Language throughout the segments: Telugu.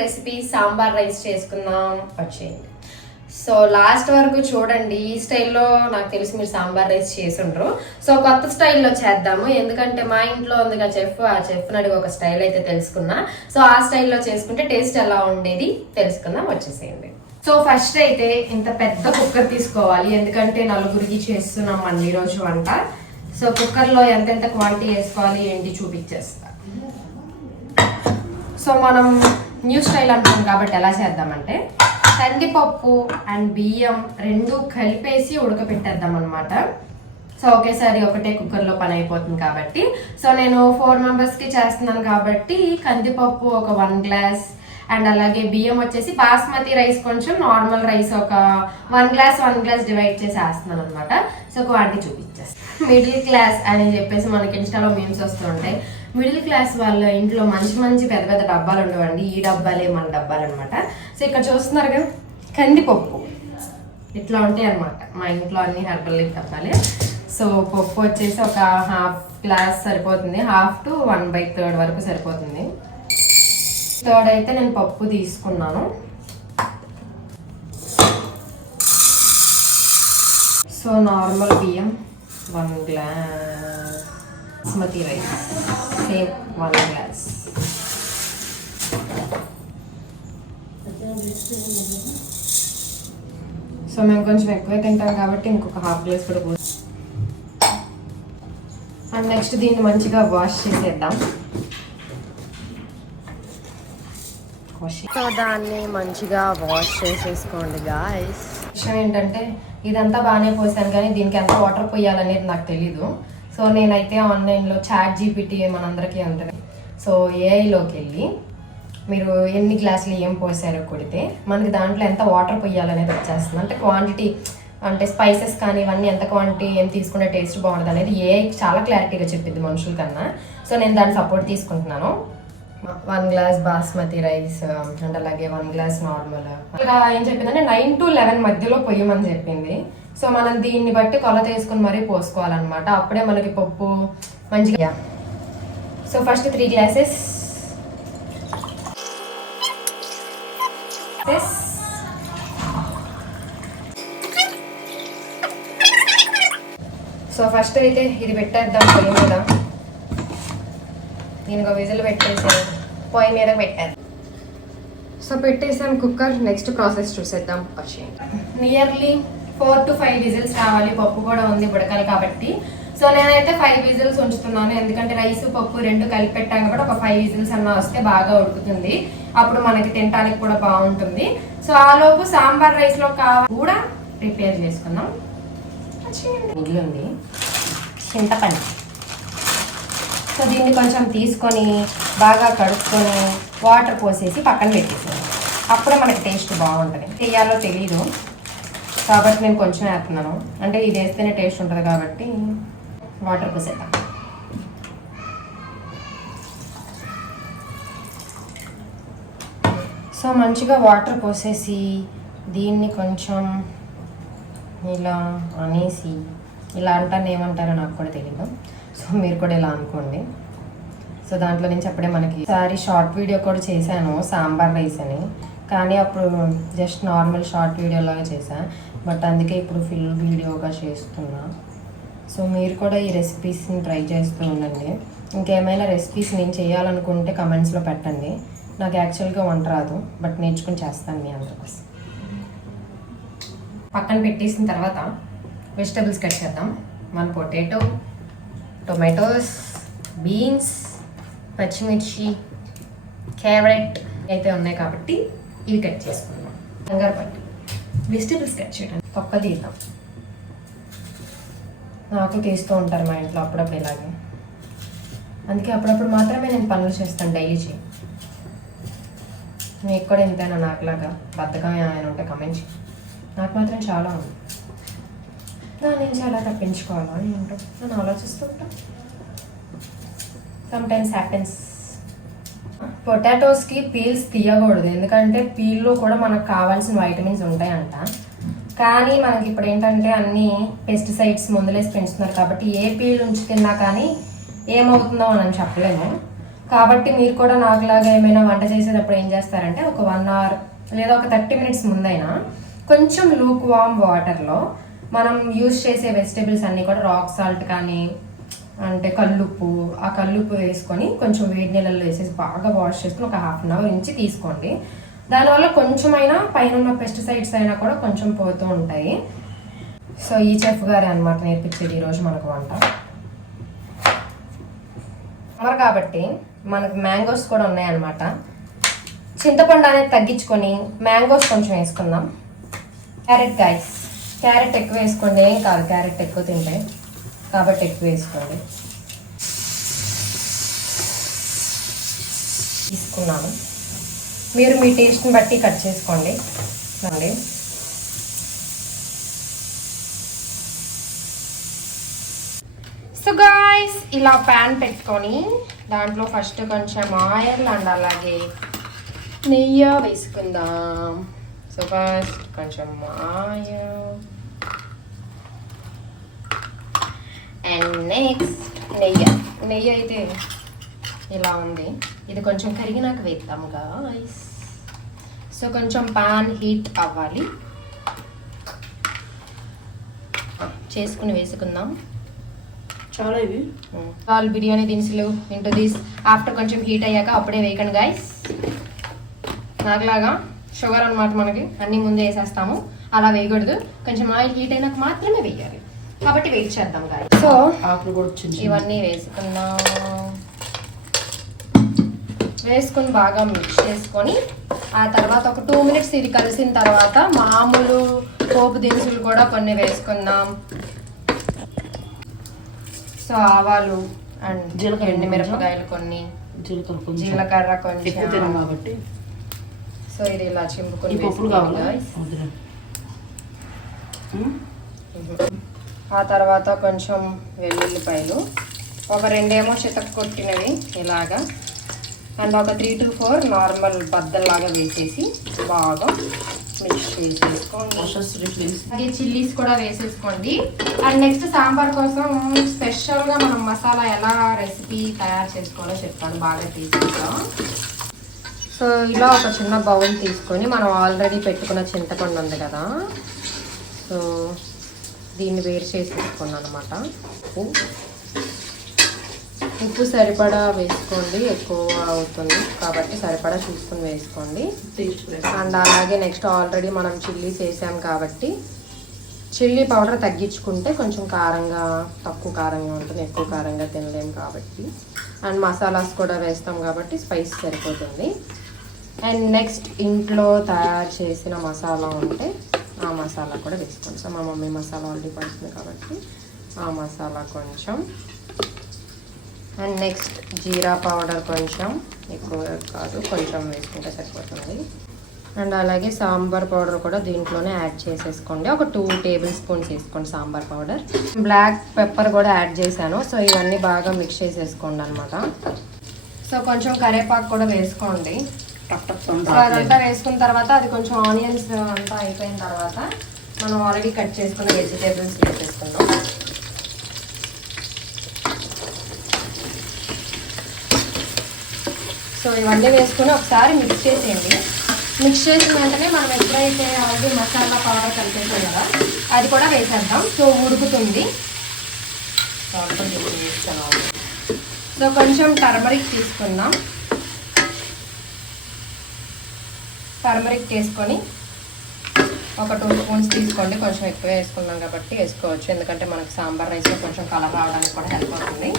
రెసిపీ సాంబార్ రైస్ చేసుకుందాం. వచ్చేయండి. సో లాస్ట్ వరకు చూడండి ఈ స్టైల్లో నాకు తెలిసి మీరు సాంబార్ రైస్ చేసుండ్రు. సో కొత్త స్టైల్లో చేద్దాము. ఎందుకంటే మా ఇంట్లో ఉందిగా చెఫ్ ఆ చెఫ్ నడిగి ఒక స్టైల్ అయితే తెలుసుకున్నా. సో ఆ స్టైల్లో చేసుకుంటే టేస్ట్ ఎలా ఉండేది తెలుసుకుందాం. వచ్చేసేయండి. సో ఫస్ట్ అయితే ఇంత పెద్ద కుక్కర్ తీసుకోవాలి. ఎందుకంటే నలుగురికి చేస్తున్నాం మనం ఈరోజు రోజు వంట. సో కుక్కర్లో ఎంతెంత క్వాంటిటీ వేసుకోవాలి ఏంటి చూపించేస్తా. సో మనం న్యూ స్టైల్ అంటాం కాబట్టి ఎలా చేద్దామంటే కందిపప్పు అండ్ బియ్యం రెండు కలిపేసి ఉడకపెట్టేద్దాం అనమాట సో ఒకేసారి ఒకటే కుక్కర్లో పని అయిపోతుంది కాబట్టి. సో నేను ఫోర్ మెంబర్స్కి చేస్తున్నాను కాబట్టి కందిపప్పు ఒక వన్ గ్లాస్ అండ్ అలాగే బియ్యం వచ్చేసి బాస్మతి రైస్ కొంచెం నార్మల్ రైస్ ఒక one glass one glass divide చేసి వేస్తున్నాను అనమాట సో క్వాంటిటీ చూపించేస్తాను మిడిల్ క్లాస్ అని చెప్పేసి మనకి ఇన్స్టాలో మీమ్స్ వస్తుంటాయి మిడిల్ క్లాస్ వాళ్ళ ఇంట్లో మంచి మంచి పెద్ద పెద్ద డబ్బాలు ఉండవండి. ఈ డబ్బాలే మన డబ్బాలు అనమాట సో ఇక్కడ చూస్తున్నారు కదా కందిపప్పు. ఇట్లా ఉంటాయి అనమాట మా ఇంట్లో అన్ని హెర్బల్ డబ్బాలే. సో పప్పు వచ్చేసి ఒక హాఫ్ గ్లాస్ సరిపోతుంది. Half to one by third వరకు సరిపోతుంది. థర్డ్ అయితే నేను పప్పు తీసుకున్నాను. సో నార్మల్ బియ్యం one glass. Basmati rice same one glass so మేము కొంచెం ఎక్కువే తింటాం కాబట్టి ఇంకొక హాఫ్ గ్లాస్ కూడా పోసి అండ్ నెక్స్ట్ దీన్ని మంచిగా వాష్ చేసేద్దాం. సో దాన్ని మంచిగా వాష్ చేసేసుకోండి గాయస్ విషయం ఏంటంటే ఇదంతా బాగానే పోసాను కానీ దీనికి ఎంత వాటర్ పోయాలనేది నాకు తెలీదు. సో నేనైతే ఆన్లైన్లో చాట్ జీపీటీ మనందరికీ ఉంటుంది సో ఏఐలోకి వెళ్ళి మీరు ఎన్ని గ్లాసులు ఏం పోసారో కొడితే మనకి దాంట్లో ఎంత వాటర్ పోయాలనేది వచ్చేస్తుంది. అంటే క్వాంటిటీ అంటే స్పైసెస్ కానీ ఇవన్నీ ఎంత క్వాంటిటీ ఏం తీసుకుంటే టేస్ట్ బాగుంటుంది అనేది ఏ చాలా క్లారిటీగా చెప్పింది మనుషుల కన్నా. సో నేను దాని సపోర్ట్ తీసుకుంటున్నాను. One glass basmati rice and అలాగే వన్ గ్లాస్ నార్మల్ ఇలా ఏం చెప్పిందంటే నైన్ టు లెవెన్ మధ్యలో పొయ్యమని చెప్పింది. సో మనం దీన్ని బట్టి కొలత వేసుకుని మరీ పోసుకోవాలన్నమాట. అప్పుడే మనకి పప్పు మంచిగా so first three glasses so first అయితే ఇది పెట్టేద్దాం పొయ్యి మీద. దీనికి విజిల్ పెట్టేసాను పొయ్యి మీద పెట్టాను సో పెట్టేసాం కుక్కర్ నెక్స్ట్ ప్రాసెస్ చూసేద్దాం. వచ్చేయండి nearly four to five whistles రావాలి పప్పు కూడా ఉంది ఉడకాలి కాబట్టి. సో నేనైతే ఫైవ్ విజిల్స్ ఉంచుతున్నాను. ఎందుకంటే రైస్ పప్పు రెండు కలిపి పెట్టాక కూడా ఒక ఫైవ్ విజిల్స్ అన్న వస్తే బాగా ఉడుకుతుంది. అప్పుడు మనకి తినడానికి కూడా బాగుంటుంది. సో ఆ లోపు సాంబార్ రైస్లో కావాలి కూడా ప్రిపేర్ చేసుకుందాం. మిగిలింది చింతపండు. సో దీన్ని కొంచెం తీసుకొని బాగా కడుక్కొని వాటర్ పోసేసి పక్కన పెట్టేసాను అప్పుడే మనకి టేస్ట్ బాగుంటుంది. వేయాలో తెలీదు. కాబట్టి నేను కొంచెం వేస్తున్నాను. అంటే ఇది వేస్తేనే టేస్ట్ ఉంటుంది కాబట్టి వాటర్ పోసేద్దాం. సో మంచిగా వాటర్ పోసేసి దీన్ని కొంచెం ఇలా అనేసి ఇలా అంటాను ఏమంటారో నాకు కూడా తెలియదు సో మీరు కూడా ఇలా అనుకోండి. సో దాంట్లో నుంచి అప్పుడే మనకి సారీ షార్ట్ వీడియో కూడా చేశాను సాంబార్ రైస్ అని. కానీ అప్పుడు జస్ట్ నార్మల్ షార్ట్ వీడియోలాగా చేశాను బట్ అందుకే ఇప్పుడు ఫుల్ వీడియోగా చేస్తున్నా. సో మీరు కూడా ఈ రెసిపీస్ని ట్రై చేస్తూ ఉండండి. ఇంకేమైనా రెసిపీస్ నేను చేయాలనుకుంటే కమెంట్స్లో పెట్టండి. నాకు యాక్చువల్గా వంట రాదు బట్ నేర్చుకుని చేస్తాను మీ అందరి కోసం. పక్కన పెట్టేసిన తర్వాత వెజిటబుల్స్ కట్ చేద్దాం. మన పొటాటో టొమాటోస్ బీన్స్ పచ్చిమిర్చి క్యారెట్ అయితే ఉన్నాయి కాబట్టి ఇవి కట్ చేసుకుందాం. కంగారు పట్టు వెజిటేబుల్స్ కట్ చేయడానికి తొక్క తీద్దాం. నాకు తీస్తూ ఉంటారు మా ఇంట్లో అప్పుడప్పుడు ఇలాగే. అందుకే అప్పుడప్పుడు మాత్రమే నేను పనులు చేస్తాను డైలీ చేయి. మీకు కూడా ఎంతైనా నాకులాగా బద్దగా ఆయన ఉంటే కమెంట్ నాకు మాత్రం చాలా ఉంది. దాని నుంచి అలా తప్పించుకోవాలా ఏంటో నేను ఆలోచిస్తూ ఉంటాను సమ్ టైమ్స్ హ్యాపెన్స్ పొటాటోస్కి పీల్స్ తీయకూడదు. ఎందుకంటే పీల్లో కూడా మనకు కావాల్సిన వైటమిన్స్ ఉంటాయంట. కానీ మనకి ఇప్పుడు ఏంటంటే అన్ని పెస్టిసైడ్స్ మందులేసి పెంచుతున్నారు కాబట్టి ఏ పీల్ ఉంచి తిన్నా కానీ ఏమవుతుందో మనం చెప్పలేము. కాబట్టి మీరు కూడా నాకులాగా ఏమైనా వంట చేసేటప్పుడు ఏం చేస్తారంటే ఒక వన్ అవర్ లేదా ఒక థర్టీ మినిట్స్ ముందైనా కొంచెం లూక్ వామ్ వాటర్లో మనం యూజ్ చేసే వెజిటేబుల్స్ అన్నీ కూడా రాక్ సాల్ట్ కానీ అంటే కల్లుప్పు ఆ కల్లుప్పు వేసుకొని కొంచెం వేడి నీళ్ళల్లో వేసేసి బాగా వాష్ చేసుకుని ఒక హాఫ్ అన్ అవర్ నుంచి తీసుకోండి. దానివల్ల కొంచెమైనా పైన ఉన్న పెస్టిసైడ్స్ అయినా కూడా కొంచెం పోతూ ఉంటాయి. సో ఈ చెఫ్ గారే అనమాట నేర్పించేది ఈరోజు మనకు వంట. సమ్మర్ కాబట్టి మనకు మ్యాంగోస్ కూడా ఉన్నాయన్నమాట. చింతపండు అనేది తగ్గించుకొని మ్యాంగోస్ కొంచెం వేసుకుందాం. క్యారెట్ గైస్ క్యారెట్ ఎక్కువ వేసుకోండి. ఏం కాదు క్యారెట్ ఎక్కువ తింటే. కాబట్టి ఎక్కువ వేసుకోండి. తీసుకున్నాను. మీరు మీ టేస్ట్ని బట్టి కట్ చేసుకోండి. అండి సో గాయస్ ఇలా ప్యాన్ పెట్టుకొని దాంట్లో ఫస్ట్ కొంచెం ఆయిల్ అండ్ అలాగే నెయ్యి వేసుకుందాం. సో ఫస్ట్ కొంచెం ఆయిల్ అండ్ నెక్స్ట్ నెయ్యి. నెయ్యి అయితే ఇలా ఉంది. ఇది కొంచెం కరిగినాక వేద్దాం గాయస్ సో కొంచెం పాన్ హీట్ అవ్వాలి. చేసుకుని వేసుకుందాం. చాలా ఇవి. ఆల్ బిర్యానీ దినుసులు ఇంటూ దిస్ ఆఫ్టర్ కొంచెం హీట్ అయ్యాక అప్పుడే వేయకండి గాయస్ నాకులాగా షుగర్ అన్నమాట మనకి. అన్ని ముందే వేసేస్తాము. అలా వేయకూడదు. కొంచెం ఆయిల్ హీట్ అయినాక మాత్రమే వేయాలి. కాబట్టి వెయిట్ చేద్దాం సో ఆకులు కూడా వచ్చింది ఇవన్నీ వేసుకుందాం. వేసుకొని బాగా మిక్స్ చేసుకొని ఆ తర్వాత ఒక టూ మినిట్స్ ఇది కలిసిన తర్వాత మామూలు పోపు దినుసులు కూడా కొన్ని వేసుకుందాం. సో ఆవాలు అండ్ జీలకర్ర ఎండు మిరపకాయలు కొన్ని. జీలకర్ర కొంచెం. కాబట్టి. సో ఇది ఇలా చింపుకొని పప్పులు కావాలా? ఆ తర్వాత కొంచెం వెల్లుల్లిపాయలు. ఒక రెండేమో చితక కొట్టినవి ఇలాగా. అండ్ ఒక త్రీ టు ఫోర్ నార్మల్ బద్దల్లాగా వేసేసి బాగా మిక్స్ చేసేసుకోండి. అలాగే చిల్లీస్ కూడా వేసేసుకోండి. అండ్ నెక్స్ట్ సాంబార్ కోసం స్పెషల్గా మనం మసాలా ఎలా రెసిపీ తయారు చేసుకోవాలో చెప్తాను. బాగా తీసుకుంటాం. సో ఇలా ఒక చిన్న బౌల్ తీసుకొని మనం ఆల్రెడీ పెట్టుకున్న చింతపండు ఉంది కదా. సో దీన్ని వేరు చేసి పెట్టుకున్నాను అనమాట ఉప్పు. ఉప్పు సరిపడా వేసుకోండి ఎక్కువ అవుతుంది. కాబట్టి సరిపడా చూసుకొని వేసుకోండి. అండ్ అలాగే నెక్స్ట్ ఆల్రెడీ మనం చిల్లీస్ వేసాం కాబట్టి చిల్లీ పౌడర్ తగ్గించుకుంటే కొంచెం కారంగా తక్కువ కారంగా ఉంటుంది ఎక్కువ కారంగా తినలేం కాబట్టి. అండ్ మసాలాస్ కూడా వేస్తాం కాబట్టి స్పైస్ సరిపోతుంది. అండ్ నెక్స్ట్ ఇంట్లో తయారు చేసిన మసాలా ఉంటే ఆ మసాలా కూడా వేసుకోండి. సో మా మమ్మీ మసాలా ఆల్రెడీ పడుతుంది కాబట్టి ఆ మసాలా కొంచెం. అండ్ నెక్స్ట్ జీరా పౌడర్ కొంచెం ఎక్కువ కాదు కొంచెం వేసుకుంటే సరిపోతుంది. అండ్ అలాగే సాంబార్ పౌడర్ కూడా దీంట్లోనే యాడ్ చేసేసుకోండి. ఒక two tablespoons sambar powder. Black pepper కూడా యాడ్ చేశాను. సో ఇవన్నీ బాగా మిక్స్ చేసేసుకోండి అనమాట సో కొంచెం కరివేపాకు కూడా వేసుకోండి. అదంతా వేసుకున్న తర్వాత అది కొంచెం ఆనియన్స్ అంతా అయిపోయిన తర్వాత మనం ఆల్రెడీ కట్ చేసుకున్న వెజిటేబుల్స్ వేసేసుకుందాం సో ఇవన్నీ వేసుకుని ఒకసారి మిక్స్ చేసేయండి. మిక్స్ చేసిన వెంటనే మనం ఎప్పుడైతే ఆల్రెడీ మసాలా పౌడర్ కలిపేసాం కదా అది కూడా వేసేద్దాం. సో ఉడుకుతుంది. సో కొంచెం వేస్తాను. సో కొంచెం టర్మరిక్ తీసుకుందాం. టర్మరిక్ వేసుకొని ఒక టూ స్పూన్స్ తీసుకోండి. కొంచెం ఎక్కువ వేసుకున్నాం కాబట్టి వేసుకోవచ్చు. ఎందుకంటే మనకు సాంబార్ రైస్లో కొంచెం కలర్ రావడానికి కూడా హెల్ప్ అవుతుంది.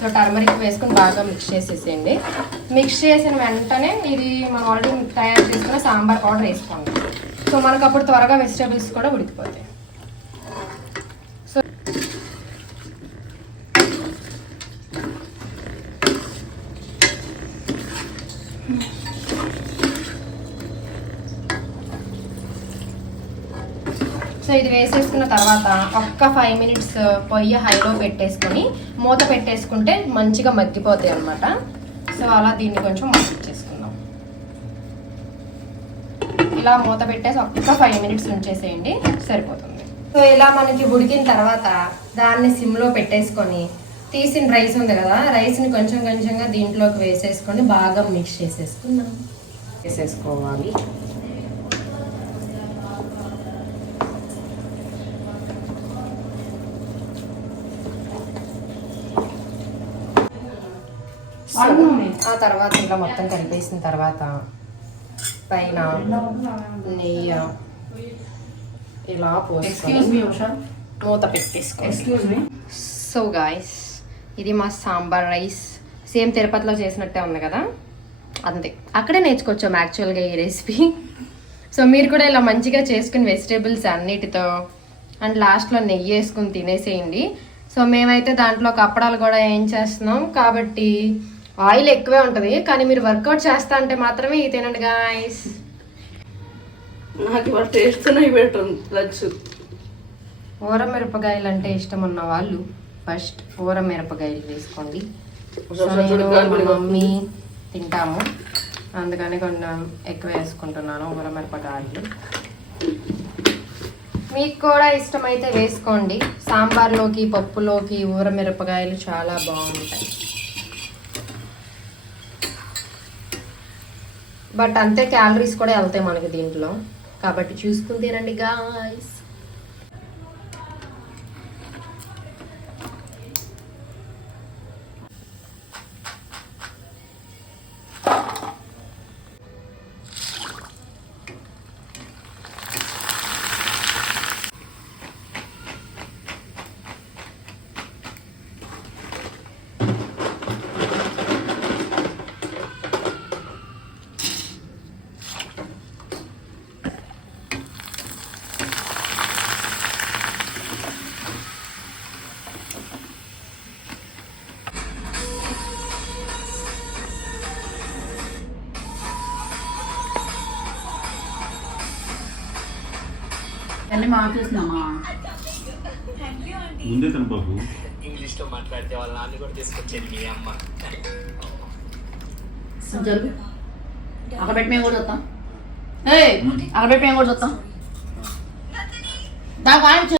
సో టర్మరిక్ వేసుకొని బాగా మిక్స్ చేసేసేయండి. మిక్స్ చేసిన వెంటనే ఇది మనం ఆల్రెడీ తయారు చేసుకున్న సాంబార్ పౌడర్ వేసుకోండి. సో మనకు అప్పుడు త్వరగా వెజిటేబుల్స్ కూడా ఉడికిపోతాయి. ఇది వేసేసుకున్న తర్వాత ఒక్క ఫైవ్ మినిట్స్ పొయ్యి హైలో పెట్టేసుకొని మూత పెట్టేసుకుంటే మంచిగా మగ్గిపోతాయి అన్నమాట. సో అలా దీన్ని కొంచెం మగ్గించేసుకుందాం ఇలా మూత పెట్టేసి ఒక్క ఫైవ్ మినిట్స్ ఉంచేసేయండి సరిపోతుంది. సో ఇలా మనకి ఉడికిన తర్వాత దాన్ని సిమ్లో పెట్టేసుకొని తీసిన రైస్ ఉంది కదా రైస్ని కొంచెం కొంచెంగా దీంట్లోకి వేసేసుకొని బాగా మిక్స్ చేసేసుకుందాం. వేసేసుకోవాలి. ఆ తర్వాత ఇలా మొత్తం కలిపేసిన తర్వాత పైన నెయ్యి ఇలా పోసుకొని ఉషా. మూత సో గాయస్ ఇది మా సాంబార్ రైస్. సేమ్ తిరుపతిలో చేసినట్టే ఉంది కదా? అంతే. అక్కడే నేర్చుకోవచ్చాం యాక్చువల్గా ఈ రెసిపీ సో మీరు కూడా ఇలా మంచిగా చేసుకుని వెజిటేబుల్స్ అన్నిటితో అండ్ లాస్ట్లో నెయ్యి వేసుకుని తినేసేయండి. సో మేమైతే దాంట్లో కప్పడాలు కూడా ఏం చేస్తున్నాం కాబట్టి ఆయిల్ ఎక్కువే ఉంటుంది కానీ మీరు వర్కౌట్ చేస్తా అంటే మాత్రమే ఇది తినండి గాయస్ నాకు ఇవాళ టేస్తూనే పెట్టరు లంచ్. ఊర మిరపకాయలు అంటే ఇష్టం ఉన్న వాళ్ళు ఫస్ట్ ఊర మిరపకాయలు వేసుకోండి. సో నేను మా మమ్మీ తింటాము. అందుకని కొంచెం ఎక్కువ వేసుకుంటున్నాను ఊర మిరపకాయలు. మీకు కూడా ఇష్టమైతే వేసుకోండి. సాంబార్లోకి పప్పులోకి ఊర మిరపకాయలు చాలా బాగుంటాయి. బట్ అంతే క్యాలరీస్ కూడా వెళ్తాయి మనకి దీంట్లో. కాబట్టి చూసుకుని తినండి గాయస్ అన్నీ మాకేసినామా ముందే తన బాబు. ఇంగ్లీష్లో మాట్లాడితే వాళ్ళ నాన్న కూడా తీసుకొచ్చేది మీ అమ్మ. జరుగు అక్కడ పెట్టి మేము కూడా చూస్తాం ఏ అక్కడ పెట్టి మేము కూడా చూస్తాం దాకా